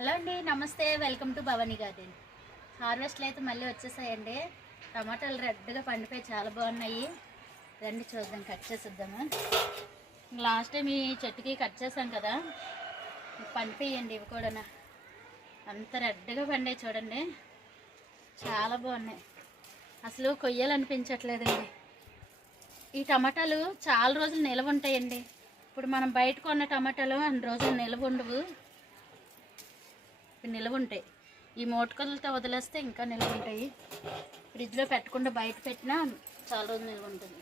Hello అండి, నమస్తే. Welcome to Bhavani garden. హార్వెస్ట్లు అయితే మళ్ళీ వచ్చేసాయండి. టమాటాలు రెడ్గా పండిపోయి చాలా బాగున్నాయి. రండి చూద్దాం, కట్ చేసేద్దాము. లాస్ట్ టైం ఈ చెట్టుకి కట్ చేసాం కదా, పండిపోయండి. ఇవి కూడా అంత రెడ్గా పండాయి చూడండి, చాలా బాగున్నాయి. అసలు కొయ్యాలనిపించట్లేదండి. ఈ టమాటాలు చాలా రోజులు నిలవ ఉంటాయండి. ఇప్పుడు మనం బయట కొన్న టమాటాలు అన్ని రోజులు నిలవ ఉండవు, నిల్వ ఉంటాయి. ఈ మోటుకలతో వదిలేస్తే ఇంకా నిల్వ ఉంటాయి. ఫ్రిడ్జ్లో పెట్టకుండా బయట పెట్టినా చాలా రోజులు నిల్వ ఉంటుంది.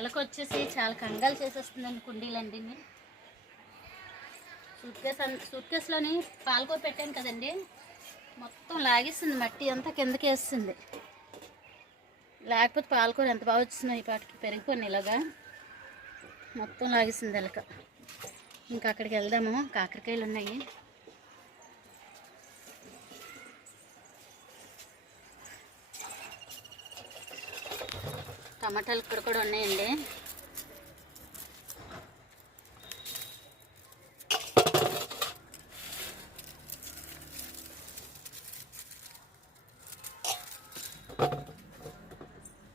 ఎలకొచ్చేసి చాలా కంగాలు చేసేస్తుందండి కుండీలండి. సూట్ కేసులోని పాలకూర పెట్టాను కదండి, మొత్తం లాగేస్తుంది, మట్టి అంతా కిందకి వేస్తుంది. లేకపోతే పాలకూర ఎంత బాగా వచ్చినాయి, ఈ పాటికి పెరిగిపోయినాయి. ఇలాగా మొత్తం లాగేసింది ఎలక. ఇంకా అక్కడికి వెళ్దాము, కాకరకాయలు ఉన్నాయి. టమాటాలు ఇక్కడ కూడా ఉన్నాయండి.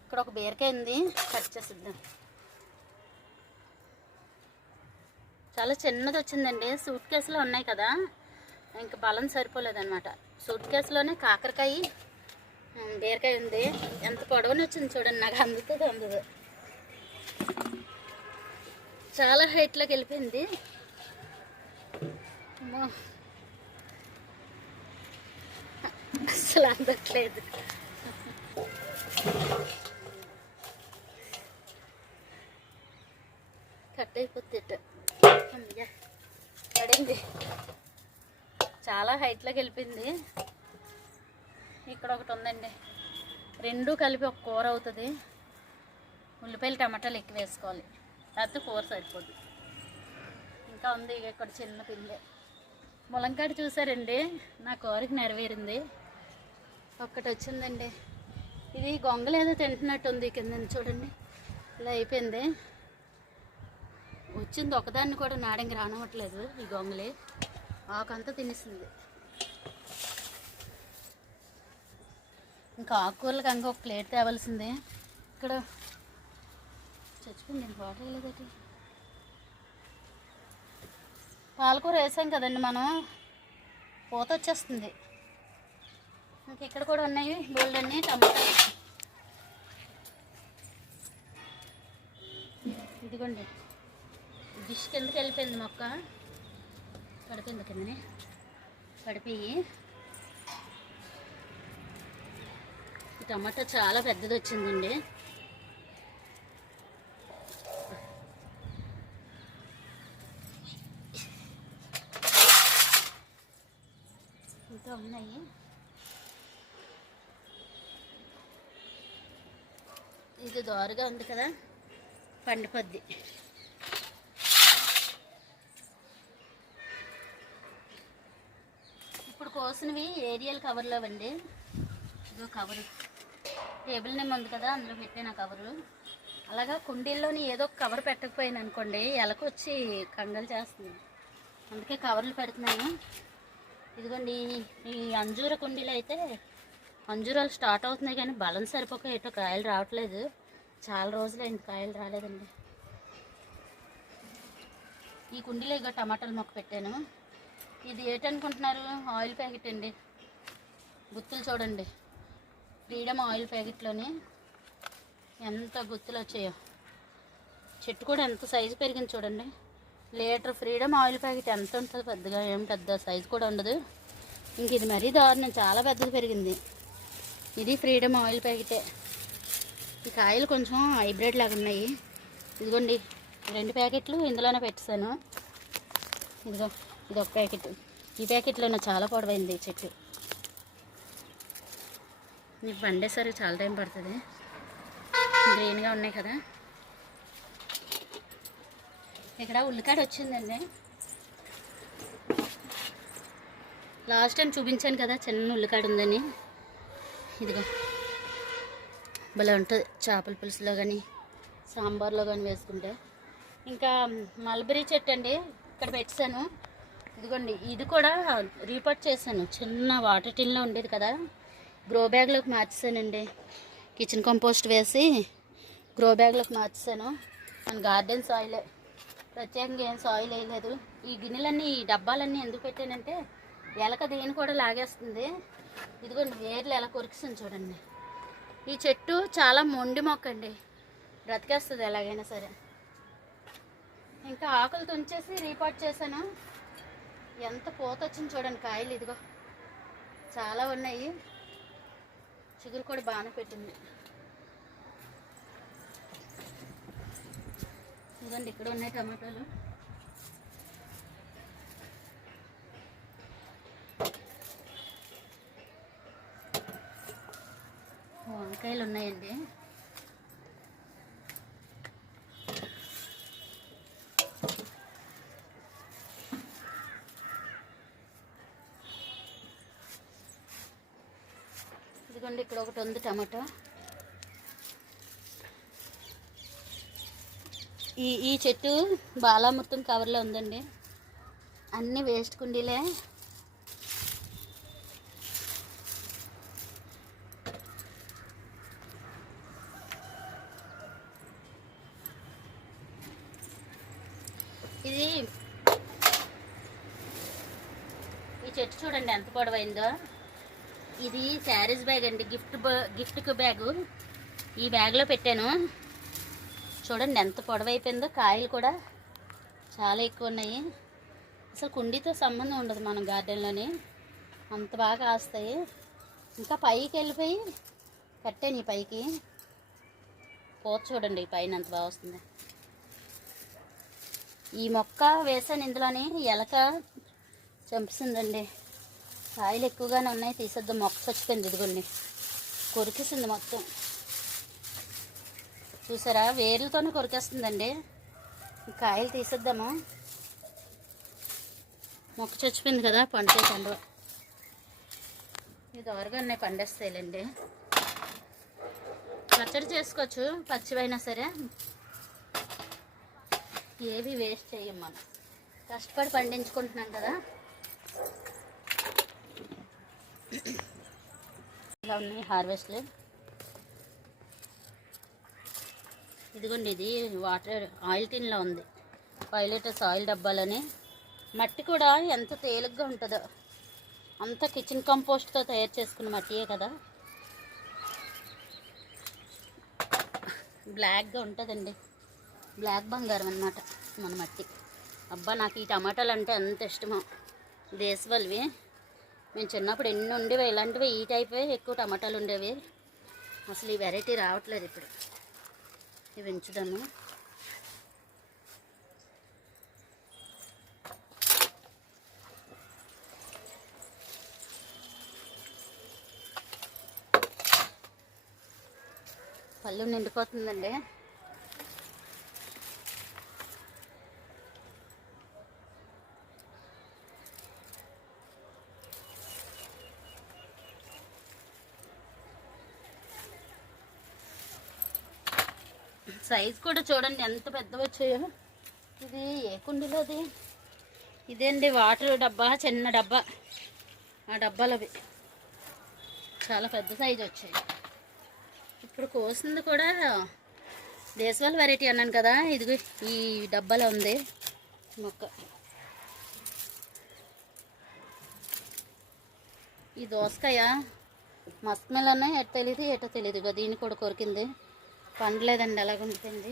ఇక్కడ ఒక బీరకాయ ఉంది, కట్ చేసిద్దాం. చాలా చిన్నది వచ్చిందండి. సూట్ కేసులో ఉన్నాయి కదా, ఇంకా బలం సరిపోలేదన్నమాట. సూట్ కేసులోనే కాకరకాయ, బీరకాయ ఉంది. ఎంత పొడవుని వచ్చింది చూడండి, నాకు అందుతుంది అందదు. చాలా హైట్లోకి వెళ్ళిపోయింది. అసలు అందట్లేదు. కట్ అయిపోతుంది, పడింది. చాలా హైట్లోకి వెళ్ళిపోయింది. ఇక్కడ ఒకటి ఉందండి, రెండు కలిపి ఒక కూర అవుతుంది. ఉల్లిపాయలు టమాటాలు ఎక్కువ వేసుకోవాలి, లేకపోతే కూర సరిపోద్ది. ఇంకా ఉంది ఇక్కడ చిన్న పిల్లే. ములంకాడ చూసారండి, నా కూరకి నెరవేరింది. ఒక్కటి వచ్చిందండి. ఇది గొంగలు ఏదో తింటున్నట్టుంది, కింద చూడండి ఇలా అయిపోయింది. వచ్చింది ఒకదాన్ని కూడా నాడంగి రానవట్లేదు. ఈ గొంగలే ఆకంతా తినేసింది. ఇంకా ఆకుకూరలకు ఇంకా ఒక ప్లేట్ తేవలసిందే. ఇక్కడ చచ్చిపోయింది, వాటర్ లేదటి. పాలకూర వేసాం కదండి మనం, పూత వచ్చేస్తుంది. ఇంక ఇక్కడ కూడా ఉన్నాయి బోల్డ్ అన్నీ. టమాటా ఇదిగోండి, డిష్ కిందకి వెళ్ళిపోయింది. మొక్క పడిపోయింది, కిందనే పడిపోయి. ఈ టమాటా చాలా పెద్దది వచ్చిందండి. ఇంకా ఉన్నాయి. ఇది దోరగా ఉంది కదా, పండిపోద్ది. ఇప్పుడు కోసినవి ఏరియల్ కవర్లో అండి. ఇదో కవరు, టేబుల్ నేమ్ ఉంది కదా, అందులో పెట్టిన కవరు. అలాగా కుండీల్లోని ఏదో కవర్ పెట్టకపోయాను అనుకోండి, ఎలకొచ్చి కంగాలు చేస్తుంది. అందుకే కవర్లు పెడుతున్నాను. ఇదిగోండి, ఈ అంజూర కుండీలు అయితే అంజూరాలు స్టార్ట్ అవుతున్నాయి, కానీ బలం సరిపోక ఎటో కాయలు రావట్లేదు. చాలా రోజులైంది కాయలు రాలేదండి. ఈ కుండీలో ఇక టమాటాలు మొక్క పెట్టాను. ఇది ఏంటనుకుంటున్నారు? ఆయిల్ ప్యాకెట్ అండి. గుత్తులు చూడండి, ఫ్రీడమ్ ఆయిల్ ప్యాకెట్లోని ఎంత గుత్తులు వచ్చాయో. చెట్టు కూడా ఎంత సైజు పెరిగింది చూడండి. లీటర్ ఫ్రీడమ్ ఆయిల్ ప్యాకెట్ ఎంత ఉంటుంది? పెద్దగా ఏం పెద్ద సైజు కూడా ఉండదు. ఇంక ఇది మరీ దారుణం, చాలా పెద్దది పెరిగింది. ఇది ఫ్రీడమ్ ఆయిల్ ప్యాకెటే. ఈ కాయలు కొంచెం హైబ్రిడ్ లాగా ఉన్నాయి. ఇదిగోండి, 2 ప్యాకెట్లు ఇందులోనే పెట్టేశాను. ఇదిగో, ఇది ఒక ప్యాకెట్. ఈ ప్యాకెట్లోనే చాలా పొడవైంది ఈ చెట్టు. మీకు పండేసరికి చాలా టైం పడుతుంది. గ్రీన్గా ఉన్నాయి కదా. ఇక్కడ ఉల్లికాడ వచ్చిందండి. లాస్ట్ టైం చూపించాను కదా చిన్న ఉల్లికాడ ఉందని. ఇదిగో భలే ఉంటుంది చేపల పులుసులో కానీ సాంబార్లో కానీ వేసుకుంటే. ఇంకా మల్బరీ చెట్టు అండి ఇక్కడ పెట్టాను. ఇదిగోండి ఇది కూడా రీపాట్ చేశాను. చిన్న వాటర్ టిన్లో ఉండేది కదా, గ్రో బ్యాగ్లోకి మార్చేసానండి. కిచెన్ కంపోస్ట్ వేసి గ్రో బ్యాగ్లోకి మార్చేసాను. మన గార్డెన్ సాయిలే, ప్రత్యేకంగా ఏం సాయిల్ వేయలేదు. ఈ గిన్నెలన్నీ ఈ డబ్బాలన్నీ ఎందుకు పెట్టానంటే ఎలక దేని కూడా లాగేస్తుంది. ఇదిగోండి వేర్లు ఎలా కొరికిస్తుంది చూడండి. ఈ చెట్టు చాలా మొండి మొక్క అండి, బ్రతికేస్తుంది ఎలాగైనా సరే. ఇంకా ఆకులు తుంచేసి రీపాట్ చేశాను. ఎంత పూత వచ్చింది చూడండి కాయలు. ఇదిగో చాలా ఉన్నాయి, చిగురు కూడా బాగానే పెట్టింది. ఇదిగోండి ఇక్కడ ఉన్నాయి టమాటాలు. వంకాయలు ఉన్నాయండి. ఇదిగోండి ఇక్కడ ఒకటి ఉంది టమాటో. ఈ చెట్టు బాలామృతం కవర్లో ఉందండి. అన్నీ వేస్ట్ కుండీలే. ఈ చెట్టు చూడండి ఎంత పొడవైందో. ఇది శారీస్ బ్యాగ్ అండి, గిఫ్ట్ బ్యాగు. ఈ బ్యాగ్లో పెట్టాను. చూడండి ఎంత పొడవైపోయిందో. కాయలు కూడా చాలా ఎక్కువ ఉన్నాయి. అసలు కుండీతో సంబంధం ఉండదు మన గార్డెన్లోని, అంత బాగా కాస్తాయి. ఇంకా పైకి వెళ్ళిపోయి కట్టాను ఈ పైకి. పోత చూడండి పైన ఎంత బాగా వస్తుంది. ఈ మొక్క వేసాను ఇందులోని, ఎలక చంపేసిందండి. కాయలు ఎక్కువగానే ఉన్నాయి, తీసేద్దాం. మొక్క చచ్చిపోయింది, ఇదిగోండి కొరికేసింది మొత్తం. చూసారా, వేర్లతోనే కొరికేస్తుందండి. కాయలు తీసేద్దాము. మొక్క చచ్చిపోయింది కదా, పండుగ పండుగ. ఇది దోరగానే పండేస్తాయిలేండి. పచ్చడి చేసుకోవచ్చు పచ్చివైనా సరే, ఏవి వేస్ట్ చేయం మనం. కష్టపడి పండించుకుంటున్నాం కదా. ఇలా ఉన్నాయి హార్వెస్ట్లు. ఇదిగోండి ఇది వాటర్ ఆయిల్ టిన్లో ఉంది, 5 లీటర్స్ ఆయిల్ డబ్బాలని. మట్టి కూడా ఎంత తేలిగ్గా ఉంటుందో, అంతా కిచెన్ కంపోస్ట్తో తయారు చేసుకున్న మట్టియే కదా. బ్లాక్గా ఉంటుందండి, బ్లాక్ బంగారం అన్నమాట మన మట్టి. అబ్బా నాకు ఈ టమాటాలు అంటే ఎంత ఇష్టమో. దేశవాళివి. మేము చిన్నప్పుడు ఎన్ని ఉండేవి ఇలాంటివి, ఈ టైపే ఎక్కువ టమాటాలు ఉండేవి. అసలు ఈ వెరైటీ రావట్లేదు ఇప్పుడు. ఇవి ఉంచుదాము. పళ్ళు నిండిపోతుందండి. సైజ్ కూడా చూడండి ఎంత పెద్దవి వచ్చాయో. ఇది ఏ కుండీలోది? ఇదేంటి వాటర్ డబ్బా, చిన్న డబ్బా. ఆ డబ్బాలు అవి చాలా పెద్ద సైజు వచ్చాయి. ఇప్పుడు కోసింది కూడా దేశవాళీ వెరైటీ అన్నాను కదా, ఇది ఈ డబ్బాలో ఉంది మొక్క. ఈ దోసకాయ మస్త్ మెలన్నా ఎట తెలియదు ఎటో తెలియదు. ఇక దీన్ని కూడా కొరికింది, పండలేదండి, అలాగ ఉండిపోయింది.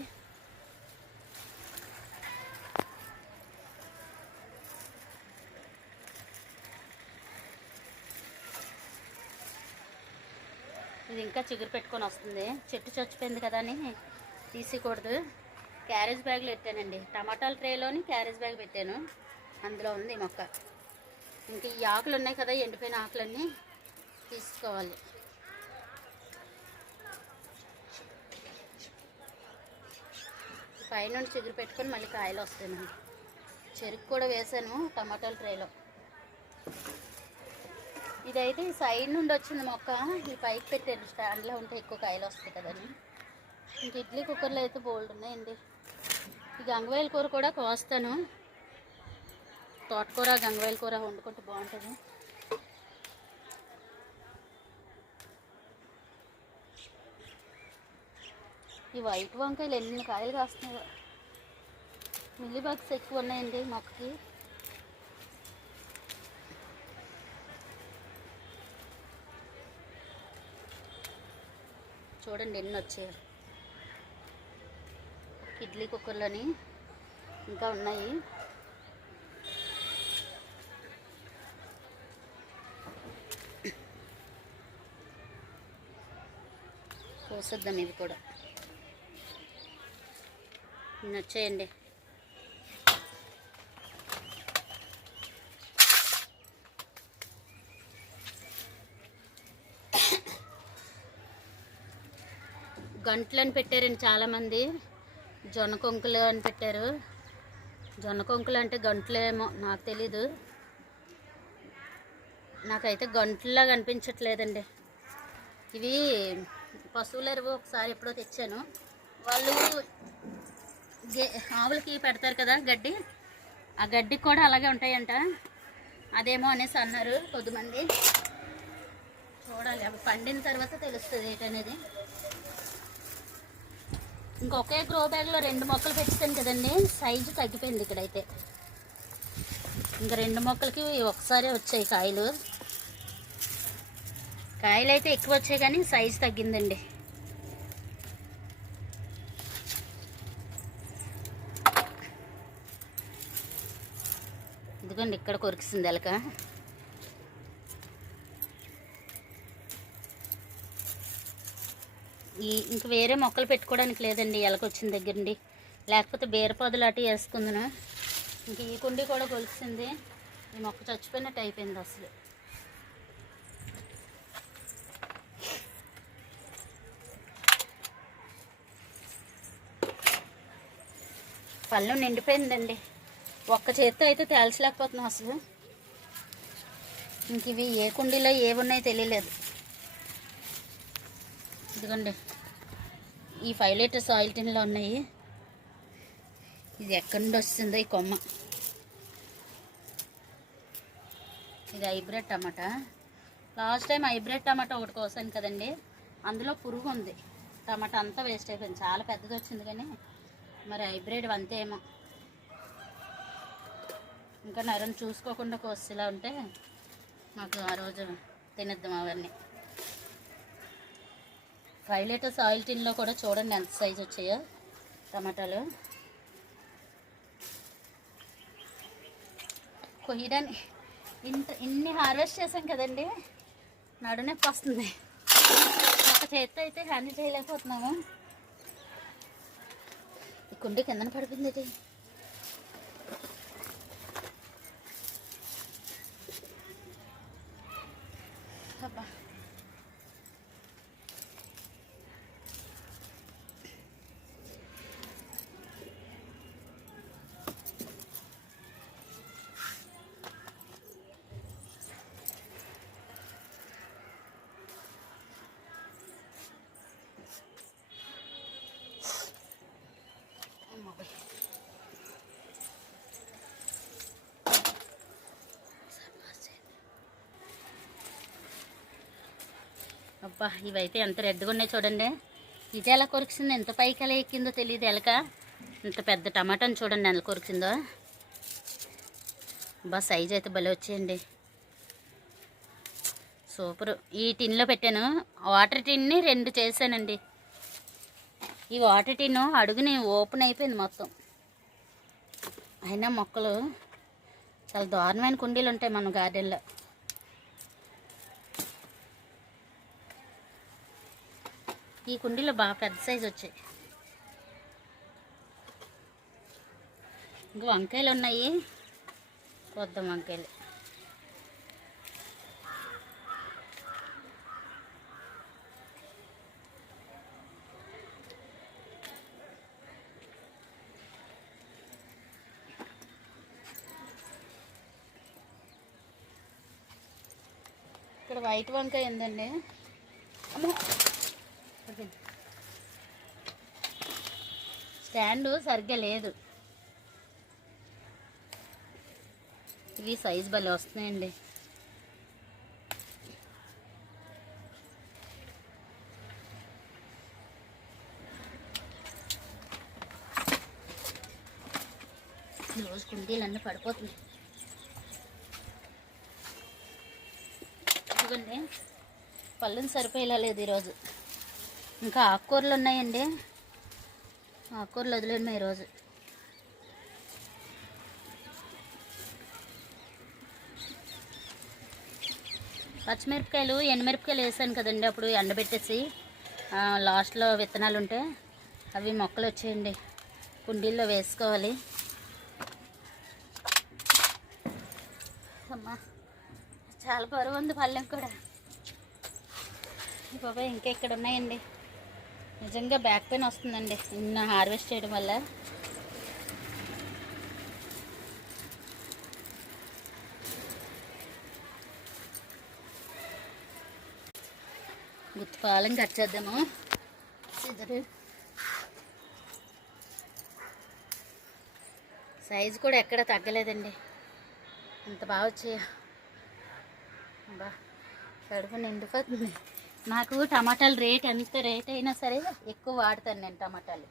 ఇది ఇంకా చిగురు పెట్టుకొని వస్తుంది. చెట్టు చచ్చిపోయింది కదా అని తీసేయకూడదు. క్యారేజ్ బ్యాగ్లో పెట్టానండి, టమాటాల ట్రేలోని క్యారేజ్ బ్యాగ్ పెట్టాను, అందులో ఉంది మొక్క. ఇంకా ఈ ఆకులు ఉన్నాయి కదా, ఎండిపోయిన ఆకులన్నీ తీసుకోవాలి. పైనుండి చిగురు పెట్టుకొని మళ్ళీ కాయలు వస్తాయి. చెరుకు కూడా వేసాను టమాటాల ట్రేలో. ఇదైతే ఈ సైడ్ నుండి వచ్చింది మొక్క. ఈ పైకి పెట్టారు, స్టాండ్లో ఉంటే ఎక్కువ కాయలు వస్తాయి కదని. ఇంక ఇడ్లీ కుక్కర్లో అయితే బోల్డ్ ఉన్నాయండి. ఈ గంగవాయల కూర కూడా కోస్తాను. తోటకూర గంగవాయల కూర వండుకుంటే బాగుంటుంది. ఈ వైట్ వంకాయలు ఎన్ని కాయలు కాస్తున్నాయో. మిల్లీ బగ్స్ ఎక్కువ ఉన్నాయండి మొక్కకి. చూడండి ఎన్ని వచ్చాయి. ఇడ్లీ కుక్కర్లోని ఇంకా ఉన్నాయి. కోసేద్దాం ఇవి కూడా. ఇన్ని వచ్చేయండి. గంటలు అని పెట్టారండి చాలామంది. జొన్న కొంకులు అని పెట్టారు. జొన్న కొంకులు అంటే గంటలేమో నాకు తెలీదు. నాకైతే గంటల్లా కనిపించట్లేదండి. ఇవి పశువుల ఎరువు ఒకసారి ఎప్పుడో తెచ్చాను. వాళ్ళు ఆవులకి పెడతారు కదా గడ్డి, ఆ గడ్డికి కూడా అలాగే ఉంటాయంట. అదేమో అనేసి అన్నారు కొద్దిమంది. చూడాలి, అవి పండిన తర్వాత తెలుస్తుంది ఏంటనేది. ఇంకొకే గ్రో బ్యాగ్లో 2 మొక్కలు పెట్టాను కదండి, సైజు తగ్గిపోయింది ఇక్కడైతే. ఇంకా 2 మొక్కలకి ఒకసారి వచ్చాయి కాయలు. కాయలు అయితే ఎక్కువ వచ్చాయి కానీ సైజు తగ్గిందండి. ఇదిగోండి ఇక్కడ కొరికిసింది ఎలక. ఇంక వేరే మొక్కలు పెట్టుకోవడానికి లేదండి ఎలక వచ్చిన దగ్గర నుండి. లేకపోతే బీరపొదలు అటు వేసుకుందును. ఇంక ఈ కుండీ కూడా కొలిసింది. ఈ మొక్క చచ్చిపోయినట్టు అయిపోయింది అసలు. పళ్ళు నిండిపోయిందండి. ఒక్క చేత్తో అయితే తేల్చలేకపోతున్నాం అసలు. ఇంక ఇవి ఏ కుండీలో ఏమున్నాయో తెలియలేదు. ఇదిగోండి ఈ 5 లీటర్స్ ఆయిల్ టిన్లో ఉన్నాయి. ఇది ఎక్కడి నుండి వస్తుందో ఈ కొమ్మ. ఇది హైబ్రిడ్ టమాటా. లాస్ట్ టైం హైబ్రిడ్ టమాటా ఒకటి కోసాను కదండి, అందులో పురుగు ఉంది. టమాటా అంతా వేస్ట్ అయిపోయింది. చాలా పెద్దది వచ్చింది కానీ మరి హైబ్రిడ్ అంతేమో. ఇంకా నరం చూసుకోకుండా కోసేలా ఉంటే మాకు ఆ రోజు తినేద్దాం అవన్నీ. 5 లీటర్స్ ఆయిల్ టిన్లో కూడా చూడండి ఎంత సైజు వచ్చాయో టమాటాలు. కొయ్యడానికి ఇన్ని హార్వెస్ట్ చేసాం కదండి, నడునొప్పి వస్తుంది. ఒక చేత్తో అయితే హ్యాండిల్ చేయలేకపోతున్నాము. ఈ కుండీ కిందన పడిపోయింది. ఇది అబ్బా, అబ్బా ఇవైతే ఎంత రెడ్గా ఉన్నాయి చూడండి. ఇది ఎలా కొరికిసిందో, ఎంత పైకి ఎలా ఎక్కిందో తెలియదు ఎలక. ఇంత పెద్ద టమాటాని చూడండి ఎలా కొరికిందో. బా సైజ్ అయితే భలే వచ్చేయండి, సూపరు. ఈ టిన్లో పెట్టాను. వాటర్ టిన్ని 2 చేశానండి. ఈ వాటర్ టిన్ అడుగుని ఓపెన్ అయిపోయింది మొత్తం. అయినా మొక్కలు చాలా దారుణమైన కుండీలు ఉంటాయి మన గార్డెన్లో. ఈ కుండీలో బాగా పెద్ద సైజు వచ్చాయి. ఇంకా వంకాయలు ఉన్నాయి, కొద్దాం వంకాయలు. ఇక్కడ వైట్ వంకాయ ఉందండి. అమ్మో, స్టాండు సరిగ్గా లేదు. ఇవి సైజు భలే వస్తున్నాయండి. ఈరోజు కుండీలు అన్నీ పడిపోతుంది. ఇదిగోండి, పళ్ళుని సరిపోయేలా లేదు ఈరోజు. ఇంకా ఆకుకూరలు ఉన్నాయండి, ఆకుకూరలు వదిలేము ఈరోజు. పచ్చిమిరపకాయలు ఎండుమిరపకాయలు వేసాను కదండి, అప్పుడు ఎండబెట్టేసి లాస్ట్లో విత్తనాలు ఉంటే అవి మొక్కలు వచ్చేయండి, కుండీల్లో వేసుకోవాలి. అమ్మా చాలా బరువు ఉంది పళ్ళెం కూడా. బాబాయ్ ఇంకా ఇక్కడ ఉన్నాయండి. నిజంగా బ్యాక్ పెయిన్ వస్తుందండి నిన్న హార్వెస్ట్ చేయడం వల్ల. గుత్తిపాలం కట్ చేద్దాము. సిజరు సైజు కూడా ఎక్కడ తగ్గలేదండి, అంత బాగా వచ్చాయా. బా కడుపు నిండిపోతుంది. నాకు టమాటాలు ఎంత రేట్ అయినా సరే ఎక్కువ వాడతాను నేను టమాటాలు.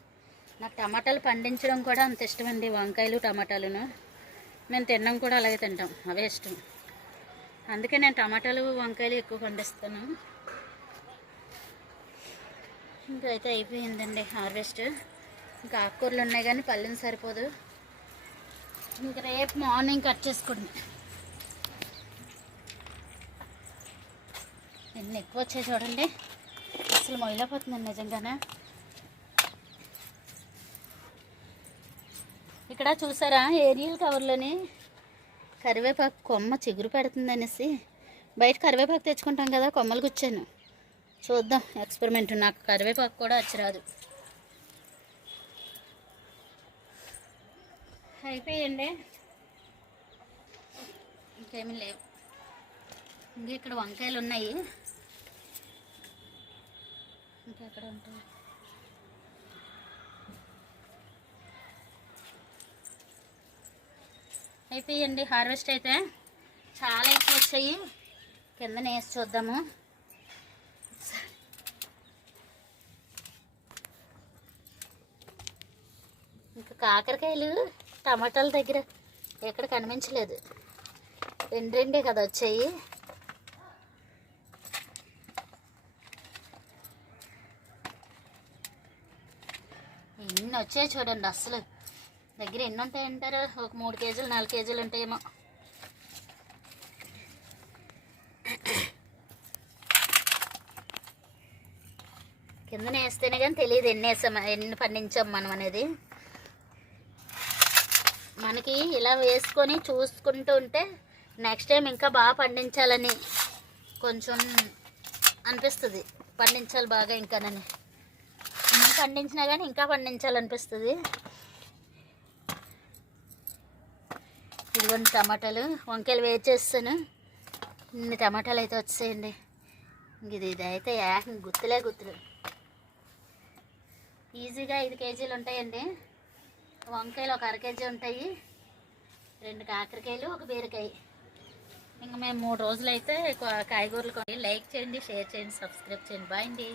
నాకు టమాటాలు పండించడం కూడా అంత ఇష్టం అండి. వంకాయలు టమాటాలను మేము తినడం కూడా అలాగే తింటాం, అవే ఇష్టం. అందుకే నేను టమాటాలు వంకాయలు ఎక్కువ పండిస్తాను. ఇంకా అయితే అయిపోయిందండి హార్వెస్ట్. ఇంకా ఆకుకూరలు ఉన్నాయి కానీ పళ్ళని సరిపోదు. ఇంకా రేపు మార్నింగ్ కట్ చేసుకోండి. ఎన్ని ఎక్కువ వచ్చాయి చూడండి, అసలు మొయిలపోతుందండి నిజంగానే. ఇక్కడ చూసారా, ఏరియల్ కవర్లోని కరివేపాకు కొమ్మ చిగురు పెడుతుంది అనేసి బయట కరివేపాకు తెచ్చుకుంటాం కదా, కొమ్మలు గుచ్చాను. చూద్దాం ఎక్స్పెరిమెంట్. నాకు కరివేపాకు కూడా వచ్చిరాదు. అయిపోయండి, ఇంకేమీ లేవు. ఇంకా ఇక్కడ వంకాయలు ఉన్నాయి, ఇంకా ఎక్కడ ఉంటాయి. అయిపోయండి హార్వెస్ట్ అయితే. చాలా ఎక్కువ వచ్చాయి, కిందనే వేసి చూద్దాము. ఇంకా కాకరకాయలు టమాటాల దగ్గర ఎక్కడ కనిపించలేదు, రెండే కదా వచ్చాయి. ఎన్ని వచ్చాయి చూడండి, అసలు దగ్గర ఎన్ని ఉంటాయంటారు, ఒక 3 కేజీలు 4 కేజీలు ఉంటాయేమో. కిందనే వేస్తేనే కానీ తెలియదు ఎన్ని వేసాం, ఎన్ని పండించాం మనం అనేది. మనకి ఇలా వేసుకొని చూసుకుంటూ ఉంటే నెక్స్ట్ టైం ఇంకా బాగా పండించాలని కొంచెం అనిపిస్తుంది. పండించాలి బాగా ఇంకానని, ఇంకా పండించినా కానీ ఇంకా పండించాలనిపిస్తుంది. ఇదిగోండి టమాటాలు, వంకాయలు వేడి చేస్తాను. ఇన్ని టమాటాలు అయితే వచ్చేయండి. ఇదైతే గుత్తులు ఈజీగా 5 కేజీలు ఉంటాయండి. వంకాయలు ఒక 1/2 కేజీ ఉంటాయి, 2 కాకరకాయలు, 1 బీరకాయ. ఇంకా మేము 3 రోజులు అయితే కాయగూరలు. లైక్ చేయండి, షేర్ చేయండి, సబ్స్క్రైబ్ చేయండి. బాయ్ అండి.